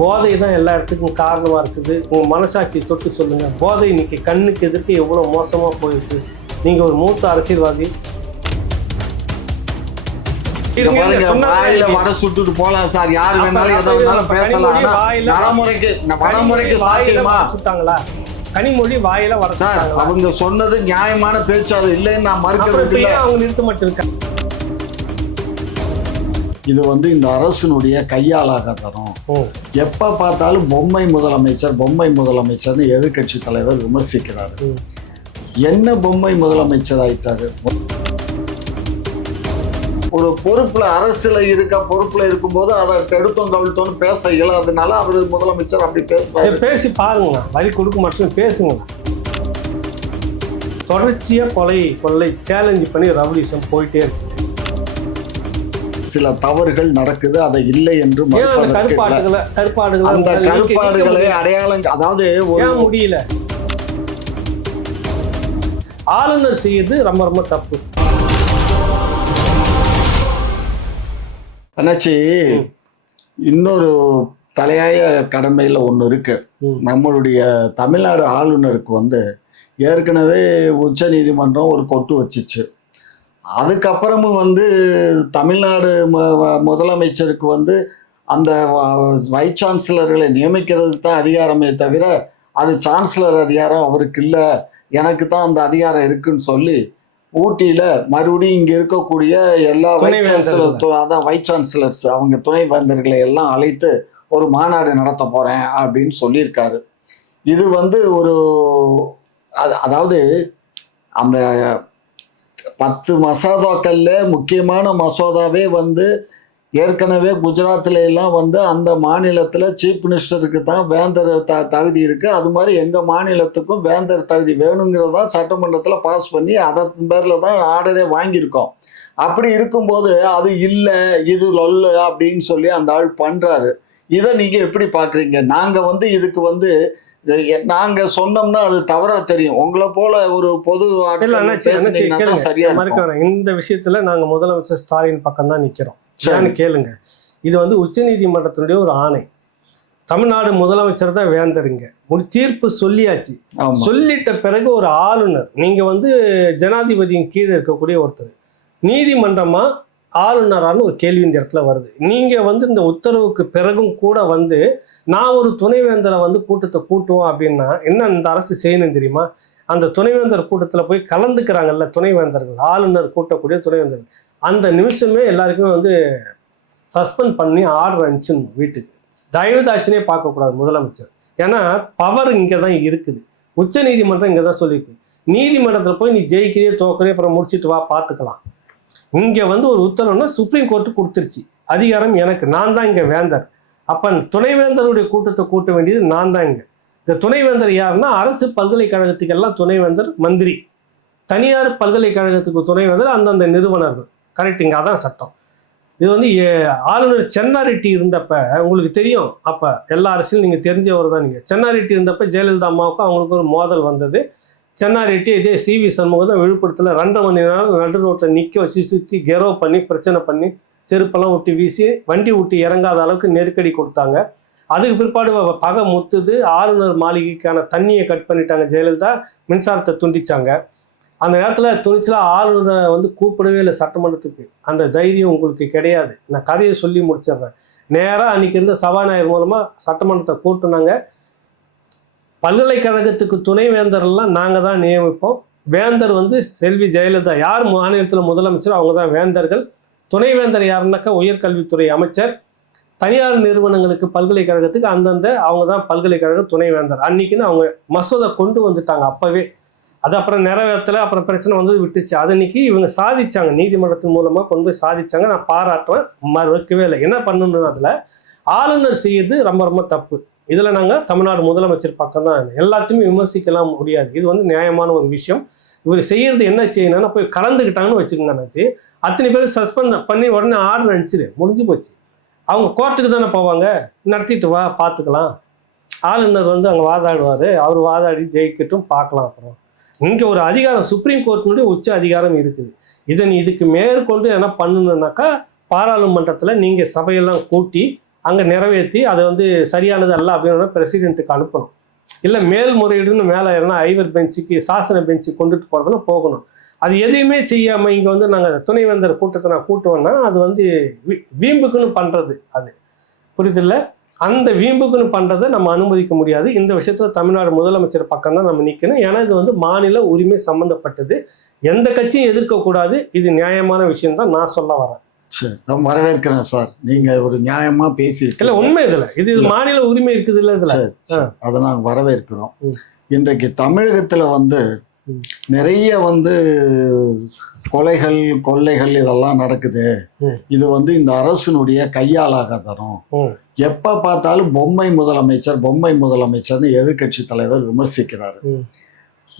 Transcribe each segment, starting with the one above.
போதை தான் எல்லா இடத்துக்கும் காரணமாக இருக்குது. உங்கள் மனசாட்சி தொட்டு சொல்லுங்கள் போதை இன்னைக்கு கண்ணுக்கு எதிர்க்கு எவ்வளோ மோசமாக போயிருக்கு. நீங்கள் ஒரு மூத்த அரசியல்வாதி. வடை சுட்டுட்டு போலாம் சார். யாரு வேணாலும் எதை அப்ப வேணாலும் பேசலாம். நடைமுறைக்கு நடைமுறைக்கு சாத்தியமா? சுட்டாங்களா? கனிமொழி வாயில வர சார் அவங்க சொன்னது நியாயமான பேச்சு அது இல்லைன்னு நான் மறுக்கிறது அவங்க நிறுத்த மாட்டிருக்காங்க இது வந்து இந்த அரசினுடைய கையாளாகத்தனம். ம். எப்ப பார்த்தாலும் பொம்மை முதலமைச்சர் பொம்மை முதலமைச்சர்னு எதிர்க்கட்சி தலைவர் விமர்சிக்கிறாரு. என்ன பொம்மை முதலமைச்சர் ஆயிட்டாரு? ஒரு பொறுப்புல அரசுல இருக்க பொறுப்புல இருக்கும்போது அதை எடுத்தோம் கவிழ்த்தோன்னு பேச இயலாதனால அவர் முதலமைச்சர் அப்படி பேசுறாரு சரி, பேசி பாருங்க. வரி கொடுக்க மட்டும் பேசுங்க. தொடர்ச்சியா கொலை கொள்ளை சேலஞ்ச் பண்ணி ரவுடிசம் போயிட்டே இருக்கு. சில தவறுகள் நடக்குது அதை இல்லை என்று அந்த. கருப்பாடுகளை? அடையாளம் அதாவது முடியல ஆளுநர் செய்யறது ரொம்ப ரொம்ப தப்பு அண்ணாச்சி. இன்னொரு தலையாய கடமையில் ஒன்று இருக்கு. நம்மளுடைய தமிழ்நாடு ஆளுநருக்கு வந்து ஏற்கனவே உச்ச நீதிமன்றம் ஒரு கொட்டு வச்சிச்சு அதுக்கப்புறமும் வந்து தமிழ்நாடு முதலமைச்சருக்கு வந்து அந்த வைஸ் சான்சலர்களை நியமிக்கிறதுக்கு தான் அதிகாரமே தவிர அது சான்சலர் அதிகாரம் அவருக்கு இல்லை. எனக்கு தான் அந்த அதிகாரம் இருக்குன்னு சொல்லி ஊட்டியில் மறுபடியும் இங்கே இருக்கக்கூடிய எல்லா வைஸ் சான்சலர் அதான் வைஸ் சான்சலர்ஸ் அவங்க துணை வேந்தர்களை எல்லாம் அழைத்து ஒரு மாநாடு நடத்த போகிறேன் அப்படின்னு சொல்லியிருக்காரு. இது வந்து ஒரு அது- அதாவது அந்த பத்து மசோதாக்கள்ல முக்கியமான மசோதாவே வந்து ஏற்கனவே குஜராத்ல எல்லாம் வந்து அந்த மாநிலத்தில் சீஃப் மினிஸ்டருக்கு தான் வேந்தர் த தகுதி இருக்குது அது மாதிரி எங்கள் மாநிலத்துக்கும் வேந்தர் தகுதி வேணுங்கிறதா சட்டமன்றத்தில் பாஸ் பண்ணி அதன் பேரில் தான் ஆர்டரே வாங்கியிருக்கோம். அப்படி இருக்கும்போது அது இல்லை இது லொல்லு அப்படின்னு சொல்லி அந்த ஆள் பண்ணுறாரு இதை நீங்கள் எப்படி பார்க்குறீங்க நாங்கள் வந்து இதுக்கு வந்து எ- நாங்க சொன்னோம்னா அது தவறா தெரியும். உங்களை போல ஒரு பொது சரியா மறுக்க இந்த விஷயத்துல நாங்க முதலமைச்சர் ஸ்டாலின் பக்கம் தான் நிக்கிறோம். சரி. ஏன்னு கேளுங்க. இது வந்து உச்சநீதிமன்றத்தினுடைய ஒரு ஆணை. தமிழ்நாடு முதலமைச்சர் தான் வேந்தருங்க ஒரு தீர்ப்பு சொல்லியாச்சு. சொல்லிட்ட பிறகு ஒரு ஆளுநர் நீங்க வந்து ஜனாதிபதியின் கீழே இருக்கக்கூடிய ஒருத்தர். நீதிமன்றமா? ஆளுநரான்னு ஒரு கேள்வி இந்த இடத்துல வருது. நீங்கள் வந்து இந்த உத்தரவுக்கு பிறகும் கூட வந்து நான் ஒரு துணைவேந்தரை வந்து கூட்டத்தை கூட்டுவோம் அப்படின்னா என்ன இந்த அரசு செய்யணும் தெரியுமா? அந்த துணைவேந்தர் கூட்டத்தில் போய் கலந்துக்கிறாங்கல்ல துணைவேந்தர்கள் ஆளுநர் கூட்டக்கூடிய துணைவேந்தர்கள். அந்த நிமிஷமே எல்லாருக்குமே வந்து சஸ்பெண்ட் பண்ணி ஆர்டர் அனுப்பிச்சிடணும் வீட்டுக்கு. தயவுதாட்சினே பார்க்கக்கூடாது முதலமைச்சர். ஏன்னா பவர் இங்கே தான் இருக்குது. உச்ச நீதிமன்றம் இங்கே தான் சொல்லியிருக்கு. நீதிமன்றத்தில் போய் நீ ஜெயிக்கிறே தோக்கறே அப்புறம் முடிச்சிட்டு வா பார்த்துக்கலாம் இங்கே வந்து ஒரு உத்தரவுன்னா சுப்ரீம் கோர்ட்டு கொடுத்துருச்சு. அதிகாரம் எனக்கு. நான் தான் இங்கே வேந்தர். அப்போ துணைவேந்தருடைய கூட்டத்தை கூட்ட வேண்டியது நான் தான் இங்கே. இந்த துணைவேந்தர் யாருன்னா அரசு பல்கலைக்கழகத்துக்கெல்லாம் துணைவேந்தர் மந்திரி. தனியார் பல்கலைக்கழகத்துக்கு துணைவேந்தர் அந்தந்த நிறுவனர்கள். கரெக்டுங்க அதான் சட்டம். இது வந்து ஏ- ஆளுநர் சென்னாரெட்டி இருந்தப்ப உங்களுக்கு தெரியும். அப்போ எல்லா அரசியலும் நீங்கள் தெரிஞ்சவர் தான் நீங்கள் சென்னாரெட்டி இருந்தப்ப ஜெயலலிதா அம்மாவுக்கும் அவங்களுக்கு ஒரு மோதல் வந்தது. சென்னாரெட்டி இதே சி. வி. சண்முகம் தான் விழுப்புரத்தில் ரெண்டு மணி நேரம் நடு ரோட்டில் நிற்க வச்சு சுற்றி கெரோ பண்ணி பிரச்சனை பண்ணி செருப்பெல்லாம் விட்டு வீசி வண்டி விட்டு இறங்காத அளவுக்கு நெருக்கடி கொடுத்தாங்க. அதுக்கு பிற்பாடு பகை முத்துது ஆளுநர் மாளிகைக்கான தண்ணியை கட் பண்ணிட்டாங்க ஜெயலலிதா மின்சாரத்தை துண்டிச்சாங்க. அந்த நேரத்தில் துணிச்சலாக ஆளுநரை வந்து கூப்பிடவே இல்லை சட்டமன்றத்துக்கு. அந்த தைரியம் உங்களுக்கு கிடையாது. நான் கதையை சொல்லி முடிச்சிடுறேன். நேராக அன்னைக்கு இருந்த சபாநாயகர் மூலமாக சட்டமன்றத்தை கூட்டினாங்க. பல்கலைக்கழகத்துக்கு துணைவேந்தர்லாம் நாங்கள் தான் நியமிப்போம். வேந்தர் வந்து செல்வி ஜெயலலிதா. யார் மாநிலத்தில் முதலமைச்சர் அவங்க தான் வேந்தர்கள். துணைவேந்தர் யாருன்னாக்கா உயர்கல்வித்துறை அமைச்சர். தனியார் நிறுவனங்களுக்கு பல்கலைக்கழகத்துக்கு அந்தந்த அவங்க தான் பல்கலைக்கழக துணைவேந்தர் அன்னைக்குன்னு அவங்க மசோதா கொண்டு வந்துட்டாங்க அப்போவே. அது அப்புறம் நிறைவேற்றலை அப்புறம் பிரச்சனை வந்து விட்டுச்சு. அது இன்னைக்கு இவங்க சாதிச்சாங்க. நீதிமன்றத்தின் மூலமாக கொண்டு போய் சாதிச்சாங்க. நான் பாராட்டுறேன் மறுக்கவே இல்லை. என்ன பண்ணணும் அதில் ஆளுநர் செய்யறது ரொம்ப ரொம்ப தப்பு. இதில் நாங்கள் தமிழ்நாடு முதலமைச்சர் பக்கம் தான் எல்லாத்தையுமே விமர்சிக்கலாம் முடியாது. இது வந்து நியாயமான ஒரு விஷயம். இவர் செய்யறது என்ன செய்யணும்னா போய் கலந்துக்கிட்டாங்கன்னு வச்சுக்கோங்க அண்ணாச்சி. அத்தனை பேர் சஸ்பெண்ட் பண்ணி உடனே ஆர்டர் அனுப்பிச்சிடு முடிஞ்சு போச்சு. அவங்க கோர்ட்டுக்கு தானே போவாங்க. நடத்திட்டு வா பார்த்துக்கலாம் ஆளுநர் வந்து அங்கே வாதாடுவார். அவர் வாதாடி ஜெயிக்கட்டும் பார்க்கலாம் அப்புறம். இங்கே ஒரு அதிகாரம் சுப்ரீம் கோர்ட்டினுடைய உச்ச அதிகாரம் இருக்குது. இதை நீ இதுக்கு மேற்கொண்டு என்ன பண்ணணுன்னாக்கா பாராளுமன்றத்தில் நீங்கள் சபையெல்லாம் கூட்டி அங்கே நிறைவேற்றி அதை வந்து சரியானது அல்ல அப்படின்னு பிரசிடென்ட்டுக்கு அனுப்பணும். இல்லை மேல்முறையீடுன்னு மேலே ஏறினா ஐவர் பெஞ்சுக்கு சாசன பெஞ்சுக்கு கொண்டுட்டு போகிறதுனா போகணும். அது எதையுமே செய்யாமல் இங்கே வந்து நாங்கள் துணைவேந்தர் கூட்டத்தை நான் கூட்டுவோன்னா அது வந்து வீ- வீம்புக்குன்னு பண்ணுறது அது. புரியுதில்ல? அந்த வீம்புக்குன்னு பண்ணுறதை நம்ம அனுமதிக்க முடியாது. இந்த விஷயத்தில் தமிழ்நாடு முதலமைச்சர் பக்கம் தான் நம்ம நிற்கணும் ஏன்னா இது வந்து மாநில உரிமை சம்மந்தப்பட்டது எந்த கட்சியும் எதிர்க்கக்கூடாது. இது நியாயமான விஷயம் தான் நான் சொல்ல வரேன். சரி நான் வரவேற்கிறேன் சார் நீங்க ஒரு நியாயமா பேசி இல்லை உண்மை இதில் இது. மாநில உரிமை இருக்குது இல்லை இதில். அதை நாங்கள் வரவேற்கிறோம். இன்றைக்கு தமிழகத்துல வந்து. நிறைய வந்து கொலைகள் கொள்ளைகள் இதெல்லாம் நடக்குது. இது வந்து இந்த அரசினுடைய கையாலாகதனம் ம். எப்ப பார்த்தாலும் பொம்மை முதலமைச்சர் பொம்மை முதலமைச்சர்னு எதிர்க்கட்சி தலைவர் விமர்சிக்கிறாரு.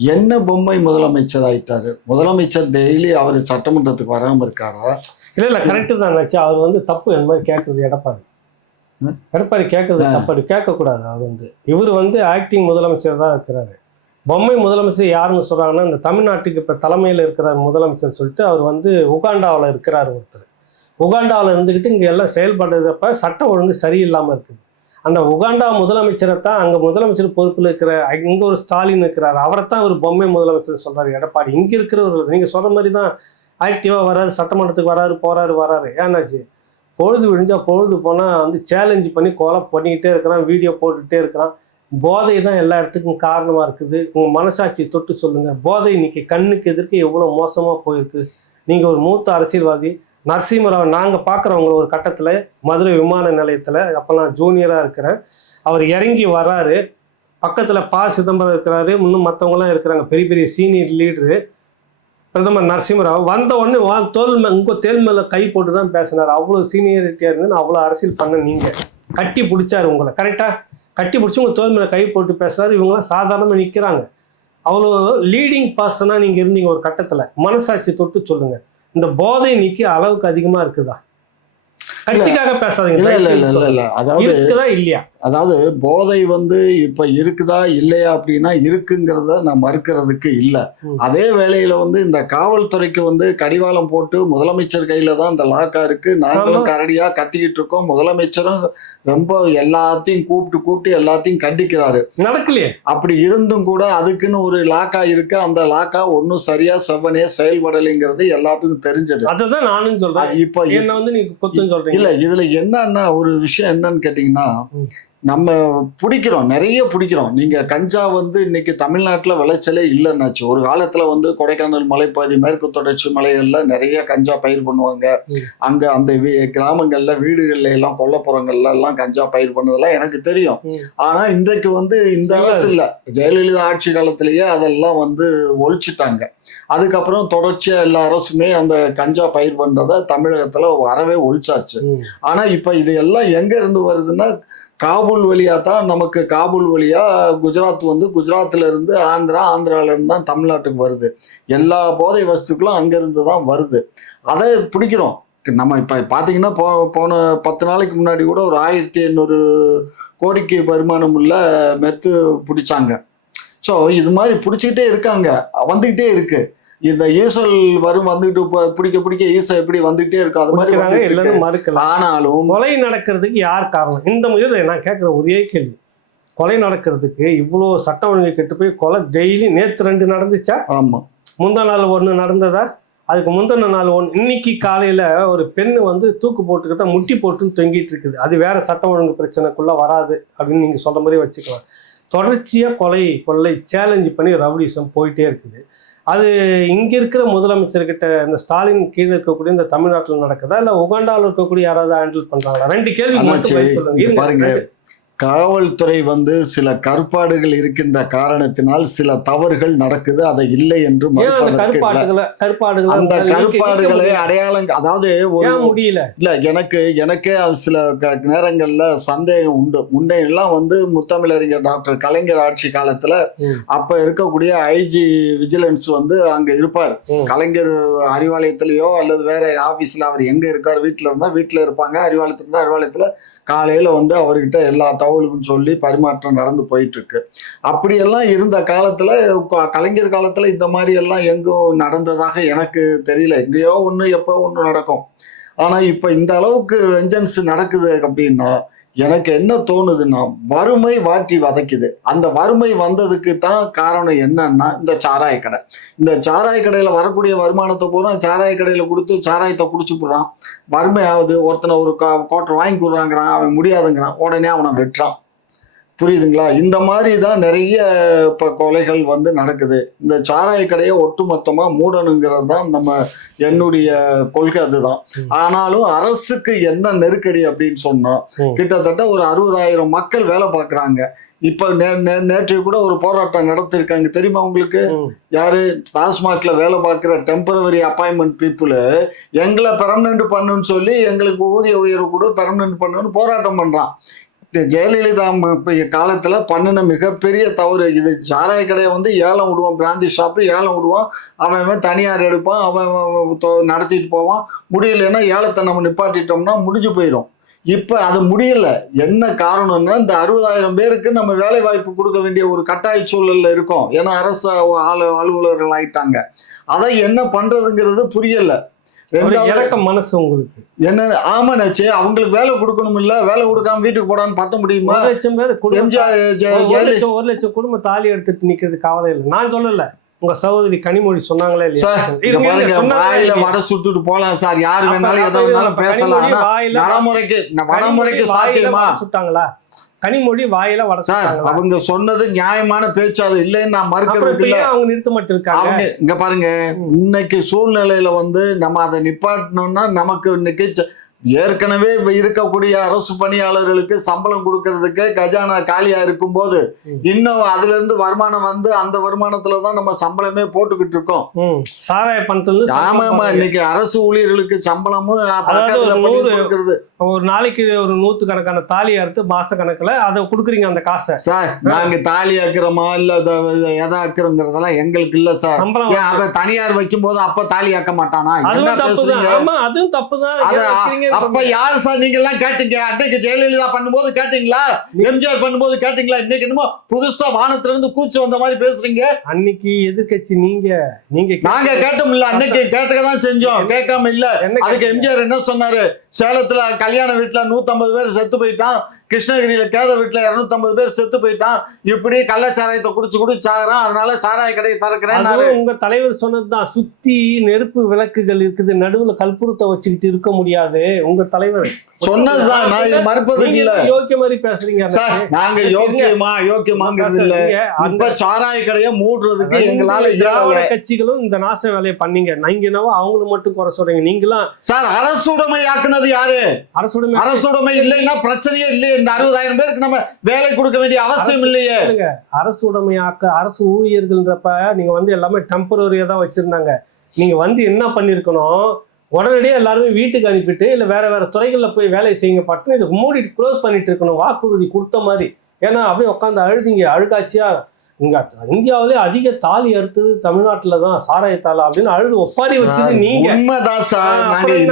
என்ன பொம்மை முதலமைச்சர் ஆயிட்டாரு முதலமைச்சர் டெய்லி அவர் சட்டமன்றத்துக்கு வராம இருக்காரா இல்லை இல்லை கரெக்டு தான் நினச்சி அவர் வந்து தப்பு அந்த மாதிரி கேட்குறது எடப்பாடி. எடப்பாடி கேட்குறது. தப்பாடி கேட்கக்கூடாது அவர் வந்து. இவர் வந்து ஆக்டிங் முதலமைச்சர் தான் இருக்கிறாரு. பொம்மை முதலமைச்சர் யாருன்னு சொல்கிறாங்கன்னா இந்த தமிழ்நாட்டுக்கு இப்போ தலைமையில் இருக்கிறார் முதலமைச்சர் சொல்லிட்டு அவர் வந்து உகாண்டாவில் இருக்கிறார் ஒருத்தர். உகாண்டாவில் இருந்துக்கிட்டு இங்கே எல்லாம் செயல்படுறதப்ப சட்டம் ஒழுங்கு சரியில்லாமல் இருக்குது. அந்த உகாண்டா முதலமைச்சரை தான் அங்கே முதலமைச்சர் பொறுப்பில் இருக்கிற இங்கே ஒரு ஸ்டாலின் இருக்கிறார். அவரை தான் அவர் பொம்மை முதலமைச்சர் சொல்கிறார் எடப்பாடி. இங்கே இருக்கிறவர் நீங்கள் சொல்கிற மாதிரி தான் ஆக்டிவாக வராரு சட்டமன்றத்துக்கு வராரு போகிறாரு வராரு. ஏன்னாச்சு? பொழுது விழிஞ்சால் பொழுது போனால் வந்து சேலஞ்சு பண்ணி கொலை பண்ணிக்கிட்டே இருக்கிறான் வீடியோ போட்டுக்கிட்டே இருக்கிறான். போதை தான் எல்லா இடத்துக்கும் காரணமாக இருக்குது. உங்கள் மனசாட்சி தொட்டு சொல்லுங்கள் போதை இன்றைக்கி கண்ணுக்கு எதிர்க்க எவ்வளோ மோசமாக போயிருக்கு? நீங்கள் ஒரு மூத்த அரசியல்வாதி நரசிம்மராவ் நாங்கள் பார்க்குறவங்கள ஒரு கட்டத்தில் மதுரை விமான நிலையத்தில் அப்போ நான் ஜூனியராக இருக்கிறேன். அவர் இறங்கி வராரு. பக்கத்தில் ப. சிதம்பரம் இருக்கிறாரு. இன்னும் மற்றவங்களாம் இருக்கிறாங்க. பெரிய பெரிய சீனியர் லீடரு பிரதமர் நரசிம்மராவ் வந்த உடனே வா தோல் உங்கள் தேல் மேலே கை போட்டு தான் பேசினார். அவ்வளோ சீனியரிட்டியாக இருந்து அவ்வளோ அரசியல் பண்ண நீங்கள் கட்டி பிடிச்சாரு உங்களை. கரெக்டாக கட்டி பிடிச்சி உங்கள் தோல் மேலே கை போட்டு பேசுறாரு. இவங்களாம் சாதாரணமாக நிற்கிறாங்க அவ்வளோ லீடிங் பர்சனாக நீங்கள் இருந்தீங்க ஒரு கட்டத்தில். மனசாட்சி தொட்டு சொல்லுங்கள் இந்த போதை நிற்க அளவுக்கு அதிகமாக இருக்குதா? கட்சிக்காக பேசாதீங்க இல்ல இல்ல இல்ல இல்ல. அதாவது இருக்குதா இல்லையா? அதாவது போதை வந்து இப்ப இருக்குதா இல்லையா அப்படின்னா இருக்குங்கிறத நான் மறுக்கிறதுக்கு இல்ல. அதே வேளையில வந்து இந்த காவல்துறைக்கு வந்து கடிவாளம் போட்டு முதலமைச்சர் கையில தான் இந்த லாக்கா இருக்கு. நாங்களும். கரடியா கத்திக்கிட்டு இருக்கோம். முதலமைச்சரும் ரொம்ப எல்லாத்தையும் கூப்பிட்டு கூப்பிட்டு எல்லாத்தையும் கண்டிக்கிறாரு. நடக்கலையே. அப்படி இருந்தும் கூட அதுக்குன்னு ஒரு லாக்கா இருக்கு. அந்த லாக்கா ஒன்றும் சரியா செவ்வனே செயல்படலைங்கிறது எல்லாத்துக்கும் தெரிஞ்சது. அதை தான் நானும் சொல்கிறேன் அது இப்ப என்ன வந்து நீங்க குத்தம் சொல்றீங்க. இல்ல இதுல என்னன்னா ஒரு விஷயம் என்னன்னு கேட்டீங்கன்னா நம்ம பிடிக்கிறோம் நிறைய பிடிக்கிறோம் நீங்க கஞ்சா வந்து இன்னைக்கு தமிழ்நாட்டுல விளைச்சலே இல்லைன்னாச்சு ஒரு காலத்துல வந்து கொடைக்கானல் மலைப்பகுதி மேற்கு தொடர்ச்சி மலைகள்ல நிறைய கஞ்சா பயிர் பண்ணுவாங்க. அங்க அந்த வீ- கிராமங்கள்ல வீடுகள்ல எல்லாம் கொல்லப்புறங்கள்ல எல்லாம் கஞ்சா பயிர் பண்ணதெல்லாம் எனக்கு தெரியும் ம். ஆனா இன்றைக்கு வந்து இந்த இல்ல. அரசு இல்ல ஜெயலலிதா ஆட்சி காலத்திலேயே அதெல்லாம் வந்து ஒழிச்சிட்டாங்க அதுக்கப்புறம் தொடர்ச்சியா எல்லா அரசுமே அந்த கஞ்சா பயிர் பண்றதை தமிழகத்துல வரவே ஒழிச்சாச்சு ம். ஆனா இப்ப இது எல்லாம் எங்க இருந்து வருதுன்னா காபூல் வழியா தான் நமக்கு காபூல் வழியா குஜராத் வந்து குஜராத்ல இருந்து ஆந்திரா ஆந்திரால இருந்து தான் தமிழ்நாட்டுக்கு வருது. எல்லா போதை வஸ்துக்களும் அங்கேருந்து தான் வருது. அதை பிடிக்கிறோம். நம்ம இப்ப பாத்தீங்கன்னா போ போன பத்து நாளைக்கு முன்னாடி கூட ஒரு ஆயிரத்தி எண்ணூறு கோடிக்கு வருமானம் உள்ள மெத்து பிடிச்சாங்க. ஸோ இது மாதிரி பிடிச்சிக்கிட்டே இருக்காங்க. வந்துக்கிட்டே இருக்குது இந்த ஈசல் வரும் வந்துகிட்டு ப- பிடிக்க பிடிக்க ஈசல் எப்படி வந்துகிட்டே இருக்கும் அது மாதிரி. இல்லைன்னு மறுக்கல. ஆனாலும் கொலை நடக்கிறதுக்கு யார் காரணம்? இந்த முறையில் நான் கேட்குற ஒரே கேள்வி. கொலை நடக்கிறதுக்கு இவ்வளோ சட்ட ஒழுங்கு கெட்டு போய் கொலை டெய்லி நேற்று ரெண்டு நடந்துச்சா? ஆமா. முந்தா நாள் ஒன்று நடந்ததா? அதுக்கு முந்தின நாள் ஒன்று இன்னைக்கு காலையில் ஒரு பெண்ணு வந்து தூக்கு போட்டுக்கிட்ட முட்டி போட்டுன்னு தொங்கிட்டு இருக்குது. அது வேற சட்ட ஒழுங்கு பிரச்சனைக்குள்ளே வராது அப்படின்னு நீங்கள் சொல்கிற மாதிரி வச்சுக்கலாம். தொடர்ச்சியாக கொலை கொள்ளை சேலஞ்சு பண்ணி ரவுடிசம் போயிட்டே இருக்குது. அது இங்கே இருக்கிற முதலமைச்சர்கிட்ட இந்த ஸ்டாலின் கீழே இருக்கக்கூடிய இந்த தமிழ்நாட்டில் நடக்குதா? இல்லை உகாண்டாவில் இருக்கக்கூடிய யாராவது ஹேண்டில் பண்ணுறாங்களா ரெண்டு கேள்வி. பாருங்க. காவல்துறை வந்து சில கற்பாடுகள் இருக்கின்ற காரணத்தினால் சில தவறுகள் நடக்குது அதை இல்லை என்று அந்த கருப்பாடுகளை? அடையாளம் அதாவது ஒரு முடியல இல்ல எனக்கு எனக்கே சில நேரங்கள்ல சந்தேகம் உண்டு முன்னே எல்லாம் வந்து முத்தமிழறிஞர் டாக்டர் கலைஞர் ஆட்சி காலத்துல. அப்ப இருக்கக்கூடிய ஐஜி விஜிலன்ஸ் வந்து அங்க இருப்பார். கலைஞர் அறிவாலயத்திலயோ அல்லது வேற ஆபீஸ்ல அவர் எங்க இருக்கார் வீட்டுல இருந்தா வீட்டுல இருப்பாங்க அறிவாலயத்துல இருந்தா அறிவாலயத்துல காலையில வந்து அவர்கிட்ட எல்லா தகவலுக்கும் சொல்லி பரிமாற்றம் நடந்து போயிட்டு இருக்கு அப்படியெல்லாம் இருந்த காலத்துல கலைஞர் காலத்துல இந்த மாதிரி எல்லாம் எங்கும் நடந்ததாக எனக்கு தெரியல. எங்கேயோ ஒன்று எப்போ ஒன்று நடக்கும். ஆனா இப்ப இந்த அளவுக்கு வெஞ்சன்ஸ் நடக்குது அப்படின்னா எனக்கு என்ன தோணுதுன்னா வறுமை வாட்டி வதைக்குது. அந்த வறுமை வந்ததுக்கு தான் காரணம் என்னன்னா இந்த சாராய கடை. இந்த சாராய கடையில் வரக்கூடிய வருமானத்தை பூரா சாராய கடையில் கொடுத்து சாராயத்தை குடிச்சு போடுறான். வறுமை ஆகுது. ஒருத்தனை ஒரு கா கோட்டர் வாங்கி கொடுறாங்கிறான். அவன் முடியாதுங்கிறான். உடனே அவனை வெட்டுறான். புரியுதுங்களா? இந்த மாதிரி தான் நிறைய இப்போ கொலைகள் வந்து நடக்குது. இந்த சாராய கடையை ஒட்டுமொத்தமாக மூடணுங்கிறது தான் நம்ம என்னுடைய கொள்கை அதுதான். ஆனாலும் அரசுக்கு என்ன நெருக்கடி அப்படின்னு சொன்னா ம். கிட்டத்தட்ட ஒரு அறுபதாயிரம் மக்கள் வேலை பார்க்குறாங்க. இப்போ நே நே- நேற்று கூட ஒரு போராட்டம் நடத்திருக்காங்க. தெரியுமா உங்களுக்கு. யாரு? டாஸ்மாக்ல வேலை பார்க்குற டெம்பரவரி அப்பாயின்மெண்ட் பீப்புளு எங்களை பெர்மனன்ட் பண்ணுன்னு சொல்லி எங்களுக்கு ஊதிய உயர்வு கூட பெர்மனன்ட் பண்ணுன்னு போராட்டம் பண்றான். இந்த ஜெயலலிதா காலத்தில் பண்ணின மிகப்பெரிய தவறு. இது சாராய கடையை வந்து ஏலம் விடுவான் பிராந்தி ஷாப்பு ஏலம் விடுவான். அவன் அவன் தனியார் எடுப்பான் அவன் தொ- நடத்திட்டு போவான். முடியலன்னா ஏலத்தை நம்ம நிப்பாட்டிட்டோம்னா முடிஞ்சு போயிடும் இப்போ அது முடியல. என்ன காரணம்னா இந்த அறுபதாயிரம் பேருக்கு நம்ம வேலை வாய்ப்பு கொடுக்க வேண்டிய ஒரு கட்டாய சூழலில் இருக்கோம். ஏன்னா அரசு ஆளு அலுவலர்கள் ஆயிட்டாங்க. அதை என்ன பண்ணுறதுங்கிறது புரியலை. ஒரு ரெண்டாவது இறக்க மனசு உங்களுக்கு. என்ன ஆமாண்ணாச்சு அவங்களுக்கு வேலை கொடுக்கணும் இல்ல வேலை கொடுக்காம வீட்டுக்கு போடான்னு பார்த்த முடியுமா? ஒரு லட்சம் பேர் ஒரு லட்சம் ஒரு லட்சம் குடும்பம் தாலி எடுத்துட்டு நிக்கிறது கவலை இல்லை. நான் சொல்லல. உங்க சகோதரி கனிமொழி சொன்னாங்களே வாயில? வடை சுட்டுட்டு போலாம் சார். யாரு வேணாலும் எதை வேணாலும் பேசலாம். நடைமுறைக்கு ந- கனிமொழி வடமுறைக்கு வாயில சாத்தியமா? சுட்டாங்களா? கனிமொழி வாயில வடை சார் சுட்டாங்களா அவங்க சொன்னது நியாயமான பேச்சு அது இல்லைன்னு நான் மறுக்கிறது அவங்க நிறுத்த மட்டும் இருக்காங்க இங்க பாருங்க. இன்னைக்கு சூழ்நிலையில வந்து நம்ம அதை நிப்பாட்டணும்னா நமக்கு இன்னைக்கு ஏற்கனவே இருக்கக்கூடிய அரசு பணியாளர்களுக்கு சம்பளம் கொடுக்கறதுக்கு கஜானா காலியா இருக்கும்போது. இன்னும் அதுல இருந்து வருமானம் வந்து அந்த வருமானத்துல தான் நம்ம சம்பளமே போட்டுக்கிட்டு இருக்கோம். சாராய பணத்துல ஆமா ஆமா. இன்னைக்கு அரசு ஊழியர்களுக்கு சம்பளமும் கொடுக்கறது ஒரு நாளைக்கு ஒரு நூத்து கணக்கான தாலி அறுத்து மாச கணக்குல அதை கொடுக்குறீங்க அந்த காசை. சார் நாங்க தாலி ஆக்குறோமா இல்ல எதை ஆக்குறோங்கிறதெல்லாம் எங்களுக்கு இல்ல சார். சம்பளம் தனியார் வைக்கும் போது அப்ப தாலி ஆக்க மாட்டானா? அதுவும் தப்பு தான் அப்ப யார் சார் நீங்க எல்லாம் கேட்டீங்க? அன்னைக்கு ஜெயலலிதா பண்ணும்போது கேட்டீங்களா? எம்ஜிஆர் பண்ணும்போது கேட்டீங்களா? இன்னைக்கு என்னமோ புதுசா வானத்துல இருந்து கூச்சு வந்த மாதிரி பேசுறீங்க. அன்னைக்கு எதிர்க்கட்சி நீங்க நீங்க நாங்க கேட்டோம்ல அன்னைக்கு கேட்டதான் செஞ்சோம். கேட்காம இல்ல. அதுக்கு? எம்ஜிஆர் என்ன சொன்னாரு? சேலத்துல கல்யாண வீட்டில் நூற்றம்பது பேர் செத்து போயிட்டான். கிருஷ்ணகிரியில கேத வீட்டுல 250 பேர் செத்து போயிட்டான். இப்படி கள்ளச்சாராயத்தை குடிச்சு குடிச்சு சாகுறான். அதனால சாராய கடையை திறக்கிறேன் உங்க தலைவர் சொன்னதுதான். சுத்தி நெருப்பு விளக்குகள் இருக்குது. நடுவுல கற்பூரத்தை வச்சுக்கிட்டு இருக்க முடியாது. உங்க தலைவர் சொன்னதுதான். நான் நீங்க இல்ல. யோக்கிய மாதிரி பேசுறீங்க? சார் நாங்க. யோக்கியமா? யோக்கியமாங்கிறது இல்ல. அந்த சாராய கடையை மூடுறதுக்கு எங்களால திராவிட. கட்சிகளும் இந்த நாச வேலையை பண்ணீங்க. நீங்க என்னவோ அவங்கள மட்டும் குறை சொல்றீங்க. நீங்களாம் சார் அரசுடைமை ஆக்குனது யாரு? அரசுடைய அரசுடைமை இல்லைன்னா பிரச்சனையே இல்லையே இந்த அறுபதாயிரம் பேருக்கு நம்ம வேலை கொடுக்க வேண்டிய அவசியம் இல்லையே. அரசு உடைமையாக்க அரசு ஊழியர்கள்ன்றப்ப நீங்க வந்து எல்லாமே டெம்பரரியா தான் வச்சிருந்தாங்க. நீங்க வந்து என்ன பண்ணிருக்கணும்? உடனடியாக எல்லாருமே வீட்டுக்கு அனுப்பிட்டு இல்லை வேற வேற துறைகளில் போய் வேலை செய்யுங்க பட்டுன்னு இதை மூடிட்டு க்ளோஸ் பண்ணிட்டு இருக்கணும் வாக்குறுதி கொடுத்த மாதிரி. ஏன்னா அப்படியே உட்காந்து அழுதிங்க அழுகாச்சியா? இங்க இந்தியாவிலே அதிக தாலி அறுத்தது தமிழ்நாட்டில் தான் சாராயத்தால அப்படின்னு அழுது ஒப்பாரி வச்சது நீங்க. உண்மைதான் சார்?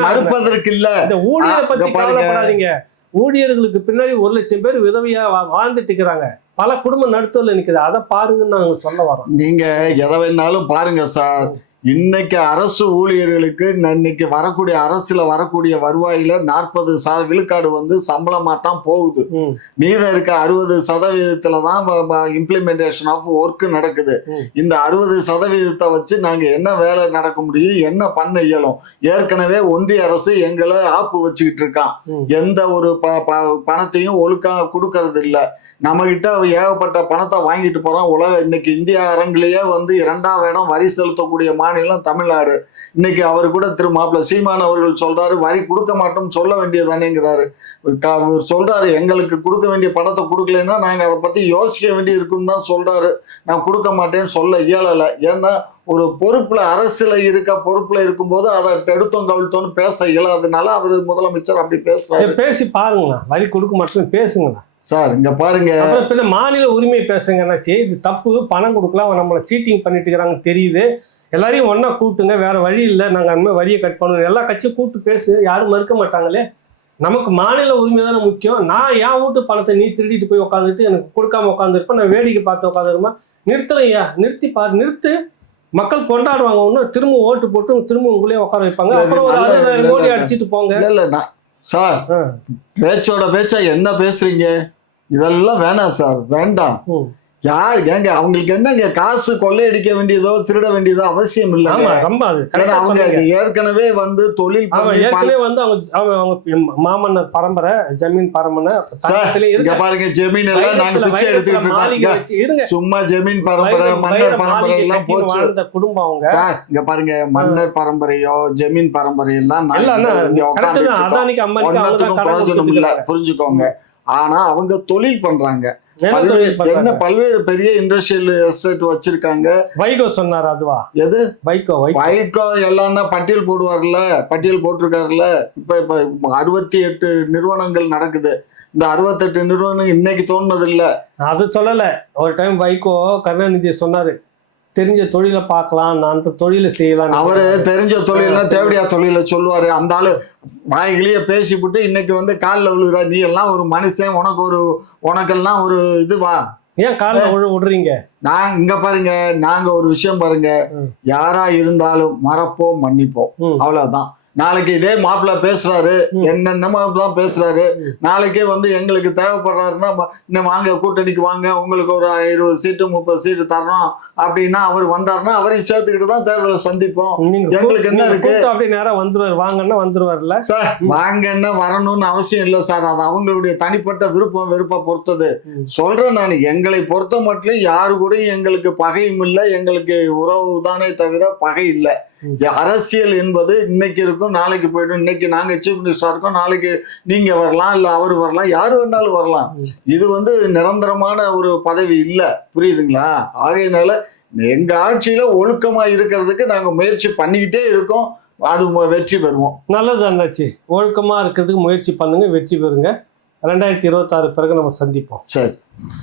மறுப்பதற்கு இல்ல. இந்த ஊழியரை பத்தி. கவலைப்படாதீங்க. ஊழியர்களுக்கு பின்னாடி ஒரு லட்சம் பேர் விதவையா வா- வாழ்ந்துட்டு இருக்கிறாங்க. பல குடும்பம் நடுத்தரில் நிற்குது அதை பாருங்கன்னு நாங்க சொல்ல வரோம் நீங்க எதை வேணாலும் பாருங்க சார். இன்னைக்கு அரசு ஊழியர்களுக்கு இன்னைக்கு வரக்கூடிய அரசுல வரக்கூடிய வருவாயில நாற்பது சத விழுக்காடு வந்து சம்பளமா தான் போகுது மீதம் இருக்க அறுபது சதவீதத்துல தான் இம்ப்ளிமெண்டேஷன் ஆஃப் ஒர்க் நடக்குது. இந்த அறுபது சதவீதத்தை வச்சு நாங்க என்ன வேலை நடக்க முடியும் என்ன பண்ண இயலும்? ஏற்கனவே ஒன்றிய அரசு எங்களை ஆப்பு வச்சுக்கிட்டு இருக்கான். எந்த ஒரு பணத்தையும் ஒழுக்கா கொடுக்கறது இல்ல. நம்ம கிட்ட ஏகப்பட்ட பணத்தை வாங்கிட்டு போறோம் உலக இன்னைக்கு இந்திய அரங்கிலேயே வந்து இரண்டாம் இடம் வரி செலுத்தக்கூடிய மாநிலம் தமிழ்நாடு. இன்னைக்கு அவர் கூட திரு மாப்பிள்ள சீமான் அவர்கள் சொல்றாரு வரி கொடுக்க மாட்டோம்னு சொல்ல வேண்டியதானேங்கிறாரு. சொல்றாரு எங்களுக்கு கொடுக்க வேண்டிய பணத்தை கொடுக்கலைன்னா நாங்க அதை பத்தி யோசிக்க வேண்டி இருக்குன்னு தான் சொல்றாரு. நான் கொடுக்க மாட்டேன்னு சொல்ல இயலலை. ஏன்னா ஒரு பொறுப்புல அரசுல இருக்க பொறுப்புல இருக்கும்போது அதை எடுத்தோம் கவிழ்த்தோன்னு பேச இயலாதனால அவர் முதலமைச்சர் அப்படி பேசுறாரு. பேசி பாருங்களா வரி கொடுக்க மாட்டேன்னு பேசுங்களா சார் இங்க பாருங்க. பின்ன மாநில உரிமை பேசுங்கன்னாச்சு இது தப்பு. பணம் கொடுக்கலாம். அவன் நம்மளை சீட்டிங் பண்ணிட்டு இருக்கிறாங்க தெரியுது. எல்லாரையும் ஒண்ணா கூட்டுங்க வேற வழி இல்லை. நாங்க அந்த மாதிரி வரியை கட் பண்ணணும் எல்லா கட்சியும் கூட்டு பேசு யாரும் மறுக்க மாட்டாங்களே. நமக்கு மாநில உரிமை தானே முக்கியம். நான் என் வீட்டு பணத்தை நீ திருடிட்டு போய் உட்காந்துட்டு எனக்கு கொடுக்காம உட்காந்துருப்பேன் நான் வேடிக்கை பார்த்து உட்காந்துருமா நிறுத்தலையா நிறுத்தி பாரு நிறுத்து. மக்கள் கொண்டாடுவாங்க. ஒன்றும் திரும்ப ஓட்டு போட்டு திரும்ப உங்களே உட்கார வைப்பாங்க. அப்புறம் ஒரு அறுபதாயிரம் கோடி. அடிச்சிட்டு போங்க. இல்ல சார் பேச்சோட பேச்சா என்ன பேசுறீங்க? இதெல்லாம் வேணாம் சார். வேண்டாம். யார் ஏங்க அவங்களுக்கு என்னங்க? காசு கொள்ளையடிக்க வேண்டியதோ திருட வேண்டியதோ அவசியம் ஆமா இல்லைங்க ரொம்ப அது அவங்க. ஏற்கனவே வந்து தொழில் ஏற்கனவே வந்து அவங்க அவங்க அவங்க மாமன்னர் பரம்பரை ஜமீன் பரம்பரை இருக்க பாருங்க ஜமீன் எல்லாம் நாங்க பிச்சை எடுத்துக்கிட்டு இருக்கோம். சும்மா ஜமீன் பரம்பரை மன்னர் பரம்பரை எல்லாம் போச்சு. வாழ்ந்த குடும்பம் அவங்க. சார் இங்க பாருங்க மன்னர் பரம்பரையோ ஜமீன் பரம்பரை எல்லாம் இங்க கடன் பிரயோஜனம் இல்ல. புரிஞ்சுக்கோங்க. ஆனா அவங்க தொழில் பண்றாங்க. என்ன பல்வேறு- பெரிய இண்டஸ்ட்ரியல் எஸ்டேட் வச்சிருக்காங்க? வைகோ சொன்னார் அதுவா? எது? வைகோ வைகோ. எல்லாம் தான் பட்டியல் போடுவார்ல? பட்டியல் போட்டிருக்காருல்ல இப்ப இப்ப அறுபத்தி எட்டு நிறுவனங்கள் நடக்குது. இந்த அறுபத்தெட்டு நிறுவனம் இன்னைக்கு தோணுனது இல்ல அது சொல்லல. ஒரு டைம் வைகோ கருணாநிதி சொன்னாரு. தெரிஞ்ச தொழிலை பார்க்கலாம் நான் அந்த தொழிலை செய்யலாம். அவரு தெரிஞ்ச தொழிலாம் தேவடியா தொழில சொல்லுவாரு. அந்த ஆளு வாய்கிலேயே பேசிவிட்டு இன்னைக்கு வந்து காலில் விழுகிறா நீ எல்லாம் ஒரு மனுஷன் உனக்கு ஒரு உனக்கெல்லாம் ஒரு இதுவா ஏன் காலில் விழ விடுறீங்க? நான் இங்க பாருங்க நாங்க ஒரு விஷயம் பாருங்க. யாரா இருந்தாலும் மறப்போம் மன்னிப்போம். ம். அவ்வளவுதான். நாளைக்கு இதே மாப்பிள்ள பேசுறாரு. என்னென்னமோ தான் பேசுறாரு. நாளைக்கே வந்து எங்களுக்கு தேவைப்படுறாருன்னா இன்னும் வாங்க கூட்டணிக்கு வாங்க. உங்களுக்கு ஒரு இருபது சீட்டு முப்பது சீட்டு தர்றோம். அப்படின்னா அவர் வந்தாருன்னா அவரையும் சேர்த்துக்கிட்டு தான் தேர்தலை சந்திப்போம். எங்களுக்கு என்ன இருக்கு? கூப்பிட்டு அப்படியே நேரா வந்துருவாரு. வாங்கன்னா வந்துருவாருல்ல? சார் வாங்கன்னா வரணும்னு அவசியம் இல்லை சார். அது அவங்களுடைய தனிப்பட்ட விருப்பம் வெறுப்பை பொறுத்தது. சொல்றேன் நான். எங்களை பொறுத்த மட்டும் யாரு கூடயும் எங்களுக்கு பகையும் இல்லை. எங்களுக்கு உறவு தானே தவிர பகை இல்லை. அரசியல் என்பது இன்னைக்கு இருக்கும் நாளைக்கு போயிடும். இன்னைக்கு நாங்க சீஃப் மினிஸ்டரா இருக்கோம். நாளைக்கு நீங்க வரலாம் இல்ல அவர் வரலாம். யாரு வேணாலும் வரலாம். இது வந்து நிரந்தரமான ஒரு பதவி இல்லை. புரியுதுங்களா? ஆகையினால எங்க ஆட்சியில ஒழுக்கமா இருக்கிறதுக்கு நாங்க முயற்சி பண்ணிக்கிட்டே இருக்கோம். அது வெற்றி பெறுவோம். நல்லது அண்ணாச்சி. ஒழுக்கமா இருக்கிறதுக்கு முயற்சி பண்ணுங்க வெற்றி பெறுங்க. ரெண்டாயிரத்தி இருபத்தாறு பிறகு நம்ம சந்திப்போம். சரி.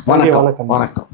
வணக்கம். வணக்கம். வணக்கம்.